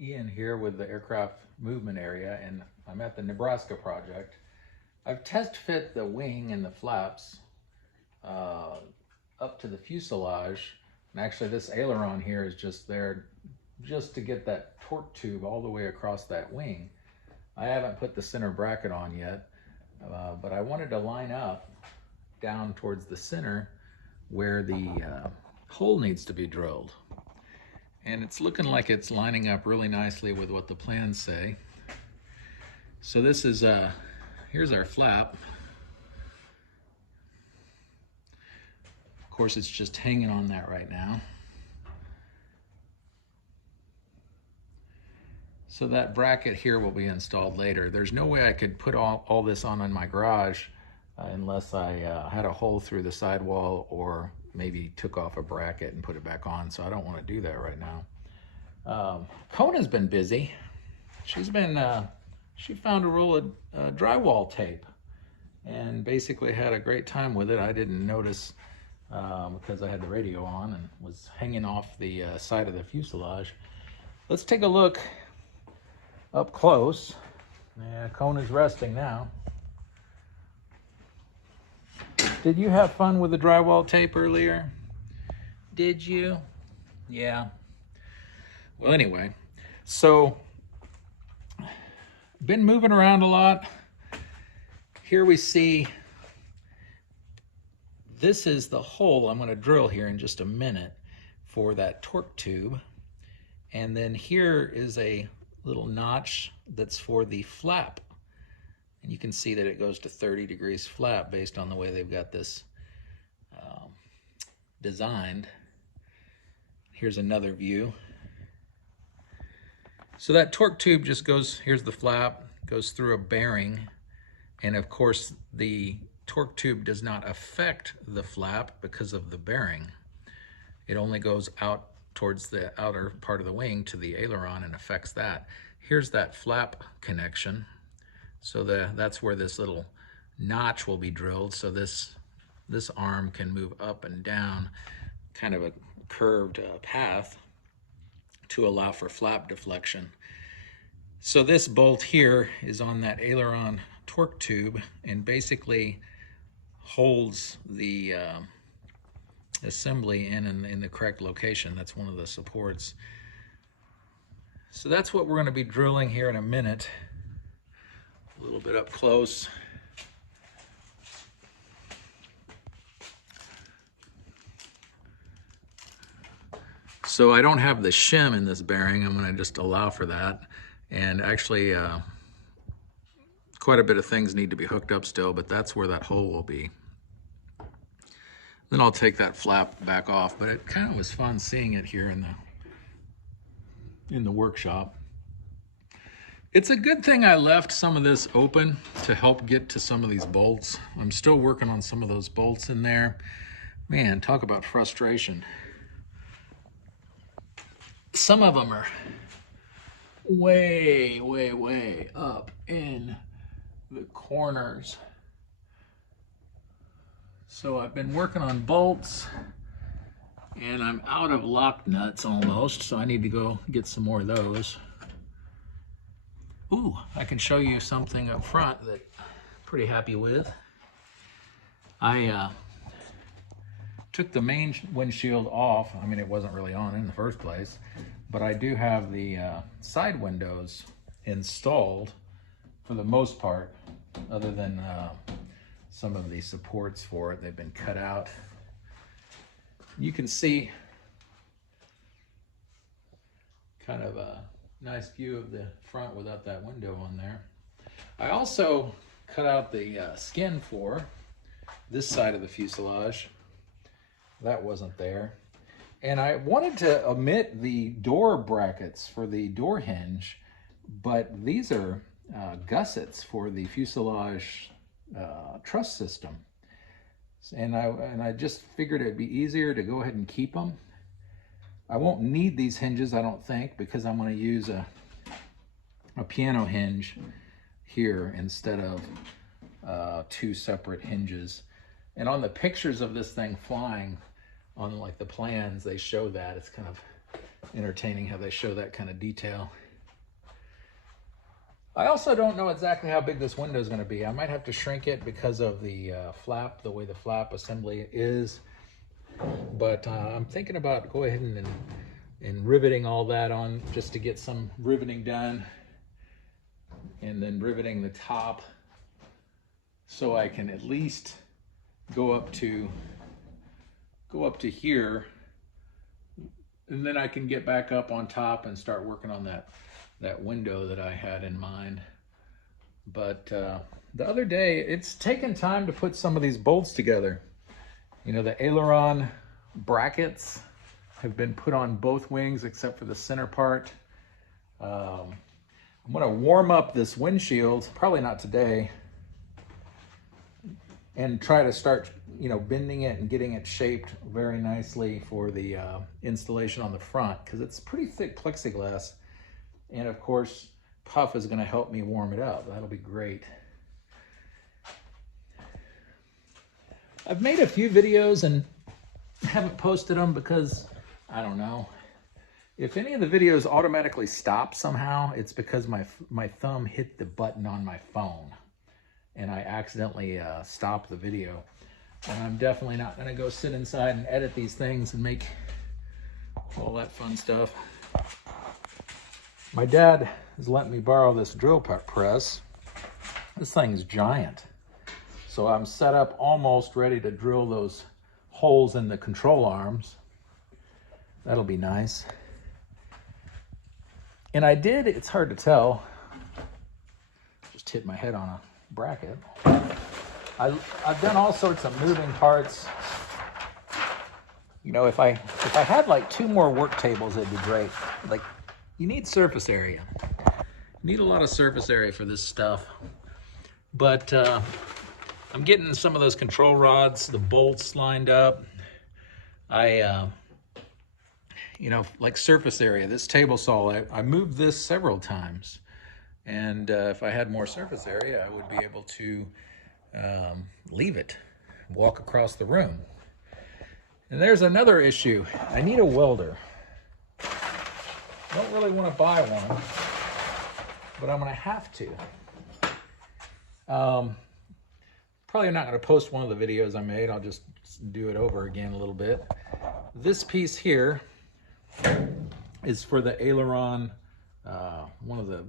Ian here with the aircraft movement area, and I'm at the Nebraska project. I've test fit the wing and the flaps up to the fuselage, and actually this aileron here is just there just to get that torque tube all the way across that wing. I haven't put the center bracket on yet, but I wanted to line up down towards the center where the hole needs to be drilled. And it's looking like it's lining up really nicely with what the plans say. So this is, here's our flap. Of course, it's just hanging on that right now. So that bracket here will be installed later. There's no way I could put all this on in my garage unless I had a hole through the sidewall or maybe took off a bracket and put it back on, so I don't want to do that right now. Kona's been busy. She's been, she found a roll of drywall tape and basically had a great time with it. I didn't notice because I had the radio on and was hanging off the side of the fuselage. Let's take a look up close. Yeah, Kona's resting now. Did you have fun with the drywall tape earlier? Did you? Yeah. Well, anyway, so been moving around a lot. Here we see, this is the hole I'm going to drill here in just a minute for that torque tube. And then here is a little notch that's for the flap. And you can see that it goes to 30 degrees flap based on the way they've got this designed. Here's another view. So that torque tube just goes, here's the flap, goes through a bearing. And of course, the torque tube does not affect the flap because of the bearing. It only goes out towards the outer part of the wing to the aileron and affects that. Here's that flap connection. So that's where this little notch will be drilled. So this arm can move up and down, kind of a curved path to allow for flap deflection. So this bolt here is on that aileron torque tube and basically holds the assembly in the correct location. That's one of the supports. So that's what we're going to be drilling here in a minute. A little bit up close. So I don't have the shim in this bearing. I'm going to just allow for that. And actually, quite a bit of things need to be hooked up still, but that's where that hole will be. Then I'll take that flap back off, but it kind of was fun seeing it here in the workshop. It's a good thing I left some of this open to help get to some of these bolts. I'm still working on some of those bolts in there. Man, talk about frustration. Some of them are way, way, way up in the corners. So I've been working on bolts and I'm out of lock nuts almost, so I need to go get some more of those. Ooh, I can show you something up front that I'm pretty happy with. I took the main windshield off. I mean, it wasn't really on in the first place, but I do have the side windows installed for the most part, other than some of the supports for it. They've been cut out. You can see kind of a nice view of the front without that window on there. I also cut out the skin for this side of the fuselage. That wasn't there. And I wanted to omit the door brackets for the door hinge, but these are gussets for the fuselage truss system. And I just figured it'd be easier to go ahead and keep them. I won't need these hinges, I don't think, because I'm going to use a piano hinge here instead of two separate hinges. And on the pictures of this thing flying, on like the plans, they show that. It's kind of entertaining how they show that kind of detail. I also don't know exactly how big this window is going to be. I might have to shrink it because of the flap, the way the flap assembly is. But I'm thinking about go ahead and riveting all that on just to get some riveting done, and then riveting the top so I can at least go up to here, and then I can get back up on top and start working on that window that I had in mind. But the other day, it's taken time to put some of these bolts together. You know, the aileron brackets have been put on both wings except for the center part. I'm gonna warm up this windshield, probably not today, and try to start, you know, bending it and getting it shaped very nicely for the installation on the front, because it's pretty thick plexiglass. And of course, Puff is gonna help me warm it up. That'll be great. I've made a few videos and haven't posted them because, I don't know. If any of the videos automatically stop somehow, it's because my thumb hit the button on my phone and I accidentally stopped the video. And I'm definitely not gonna go sit inside and edit these things and make all that fun stuff. My dad has let me borrow this drill press. This thing is giant. So I'm set up almost ready to drill those holes in the control arms. That'll be nice. And I did, it's hard to tell, just hit my head on a bracket. I've done all sorts of moving parts. You know, if I had like 2 more work tables, it'd be great. Like, you need surface area. You need a lot of surface area for this stuff. But I'm getting some of those control rods, the bolts lined up. You know, like surface area, this table saw, I moved this several times. And if I had more surface area, I would be able to leave it, walk across the room. And there's another issue. I need a welder. Don't really want to buy one, but I'm going to have to. Probably not going to post one of the videos I made. I'll just do it over again a little bit. This piece here is for the aileron, one of the,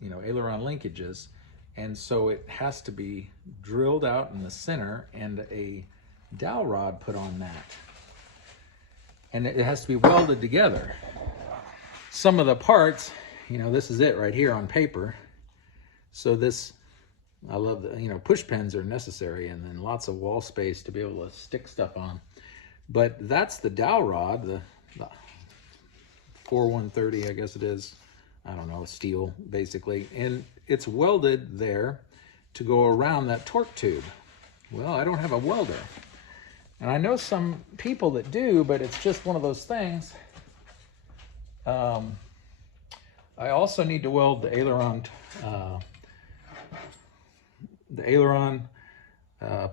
you know, aileron linkages. And so it has to be drilled out in the center and a dowel rod put on that. And it has to be welded together. Some of the parts, you know, this is it right here on paper. So this, I love the, you know, push pins are necessary, and then lots of wall space to be able to stick stuff on. But that's the dowel rod, the 4130, I guess it is. I don't know, steel basically. And it's welded there to go around that torque tube. Well, I don't have a welder. And I know some people that do, but it's just one of those things. I also need to weld the aileron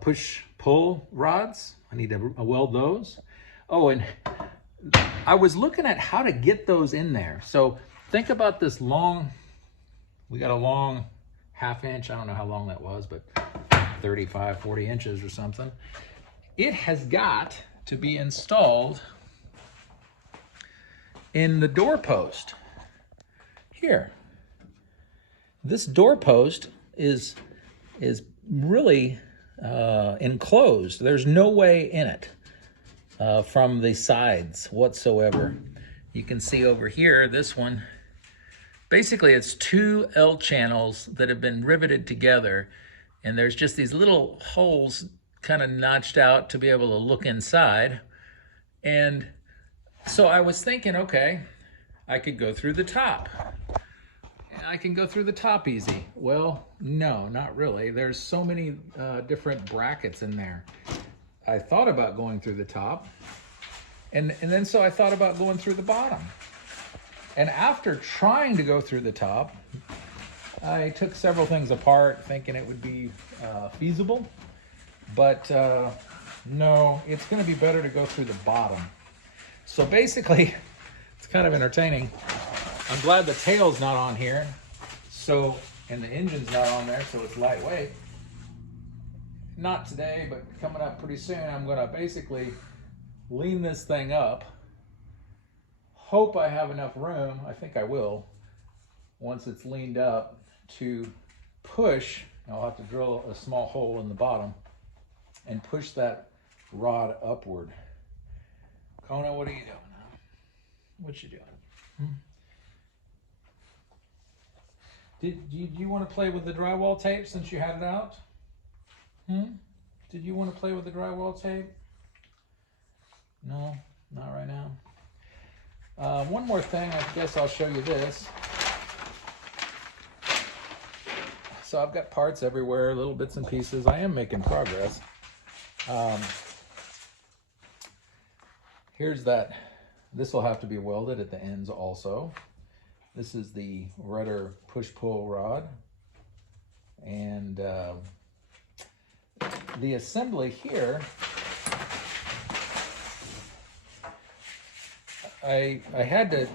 push-pull rods. I need to weld those. Oh, and I was looking at how to get those in there. So think about this long, we got a long 1/2 inch, I don't know how long that was, but 35, 40 inches or something. It has got to be installed in the doorpost. Here. This doorpost is really enclosed. There's no way in it from the sides whatsoever. You can see over here, this one, basically it's 2 L channels that have been riveted together, and there's just these little holes kind of notched out to be able to look inside. And so I was thinking, okay, I could go through the top. I can go through the top easy. Well, no, not really. There's so many different brackets in there. I thought about going through the top, and then so I thought about going through the bottom. And after trying to go through the top, I took several things apart thinking it would be feasible, but no, it's gonna be better to go through the bottom. So basically, it's kind of entertaining. I'm glad the tail's not on here. So and the engine's not on there, so it's lightweight. Not today, but coming up pretty soon, I'm gonna basically lean this thing up. Hope I have enough room, I think I will, once it's leaned up, to push. I'll have to drill a small hole in the bottom and push that rod upward. Kona, what are you doing? What you doing? Do you want to play with the drywall tape since you had it out? Did you want to play with the drywall tape? No, not right now. One more thing, I guess I'll show you this. So I've got parts everywhere, little bits and pieces. I am making progress. Here's that. This will have to be welded at the ends also. This is the rudder push-pull rod. And the assembly here, I had to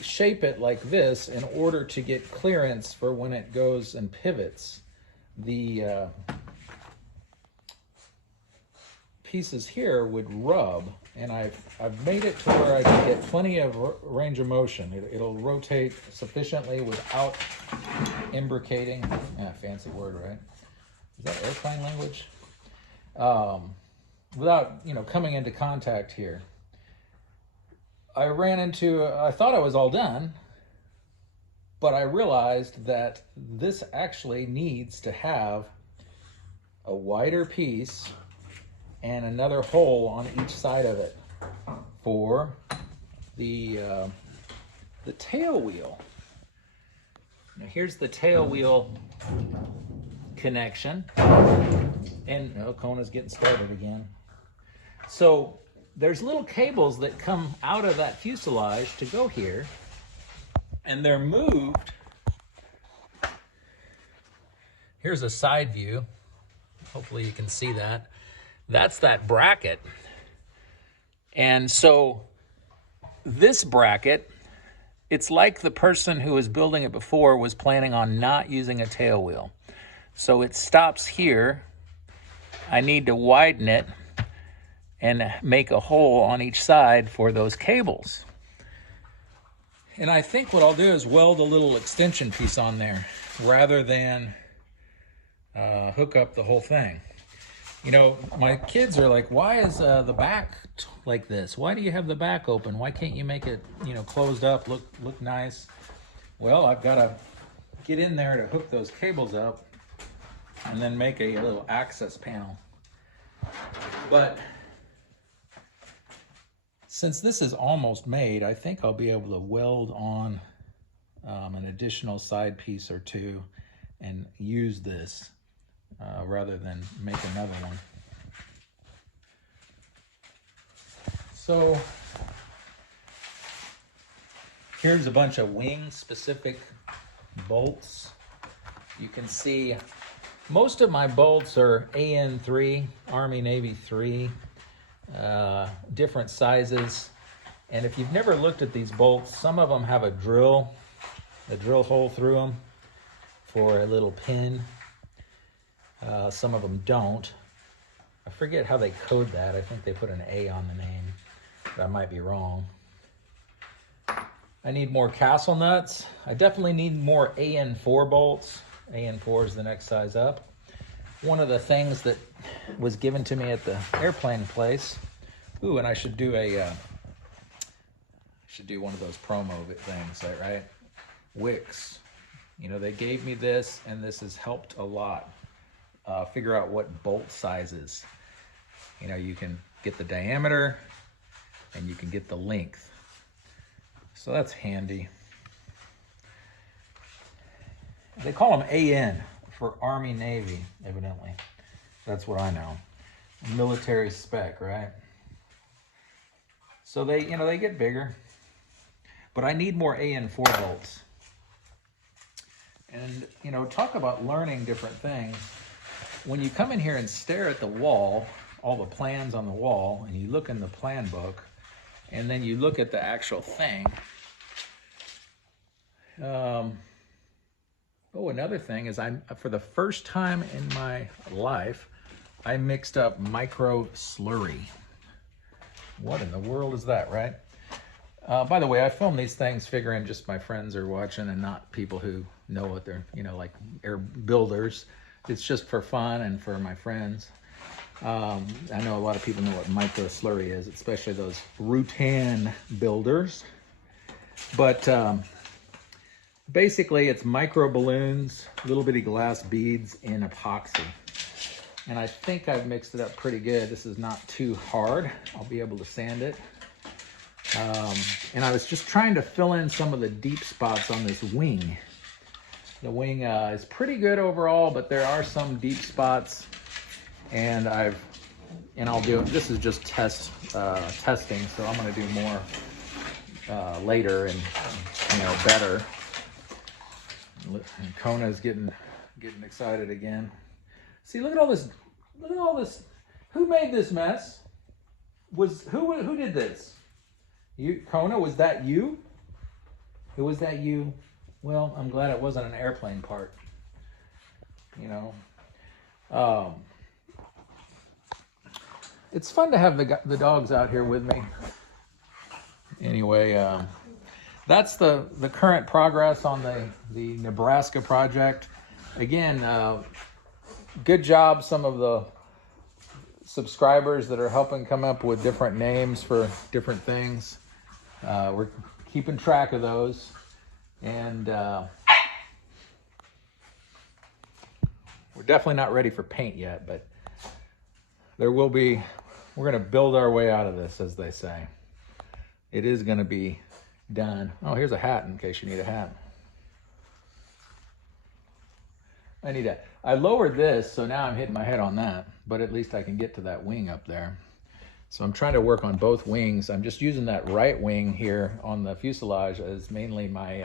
shape it like this in order to get clearance for when it goes and pivots. The pieces here would rub, and I've made it to where I can get plenty of range of motion. It'll rotate sufficiently without imbricating. Fancy word, right? Is that airplane language? Without, coming into contact here. I thought I was all done, but I realized that this actually needs to have a wider piece and another hole on each side of it for the tail wheel. Now here's the tail wheel connection, and Kona's getting started again. So there's little cables that come out of that fuselage to go here, and they're moved. Here's a side view. Hopefully you can see that. That's that bracket. And so this bracket, it's like the person who was building it before was planning on not using a tail wheel. So it stops here. I need to widen it and make a hole on each side for those cables. And I think what I'll do is weld a little extension piece on there rather than hook up the whole thing. My kids are like, why is the back like this? Why do you have the back open? Why can't you make it, closed up, look nice? Well, I've got to get in there to hook those cables up and then make a little access panel. But since this is almost made, I think I'll be able to weld on an additional side piece or two and use this rather than make another one. So here's a bunch of wing specific bolts. You can see most of my bolts are AN3, Army Navy 3, different sizes. And if you've never looked at these bolts, some of them have a drill hole through them for a little pin. Some of them don't. I forget how they code that. I think they put an A on the name, but I might be wrong. I need more castle nuts. I definitely need more AN4 bolts. AN4 is the next size up. One of the things that was given to me at the airplane place. Ooh, and I should do one of those promo things, right? Wicks. They gave me this, and this has helped a lot. Figure out what bolt sizes. You can get the diameter and you can get the length. So that's handy. They call them AN for Army Navy, evidently. That's what I know. Military spec, right? So they get bigger. But I need more AN4 bolts. And, talk about learning different things. When you come in here and stare at the wall, all the plans on the wall, and you look in the plan book, and then you look at the actual thing, Oh, another thing is for the first time in my life, I mixed up micro slurry. What in the world is that, right? By the way, I film these things figuring just my friends are watching and not people who know what they're, like air builders. It's just for fun and for my friends. I know a lot of people know what micro slurry is, especially those Rutan builders. But basically, it's micro balloons, little bitty glass beads in epoxy. And I think I've mixed it up pretty good. This is not too hard. I'll be able to sand it. And I was just trying to fill in some of the deep spots on this wing. The wing is pretty good overall, but there are some deep spots. And I'll do it. This is just testing, so I'm going to do more later and better. And Kona's getting excited again. See, look at all this. Look at all this. Who made this mess? Who did this? You, Kona? Was that you? Was that you? Well, I'm glad it wasn't an airplane part. It's fun to have the dogs out here with me. Anyway, that's the current progress on the Nebraska project. Again, good job, some of the subscribers that are helping come up with different names for different things. We're keeping track of those. And we're definitely not ready for paint yet, but there will be. We're going to build our way out of this, as they say. It is going to be done. Oh, here's a hat in case you need a hat. I lowered this, so now I'm hitting my head on that, but at least I can get to that wing up there. So I'm trying to work on both wings. I'm just using that right wing here on the fuselage as mainly my,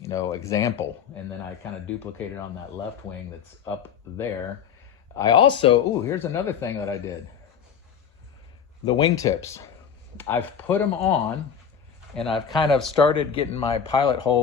example. And then I kind of duplicated on that left wing that's up there. I also, here's another thing that I did. The wingtips. I've put them on, and I've kind of started getting my pilot hole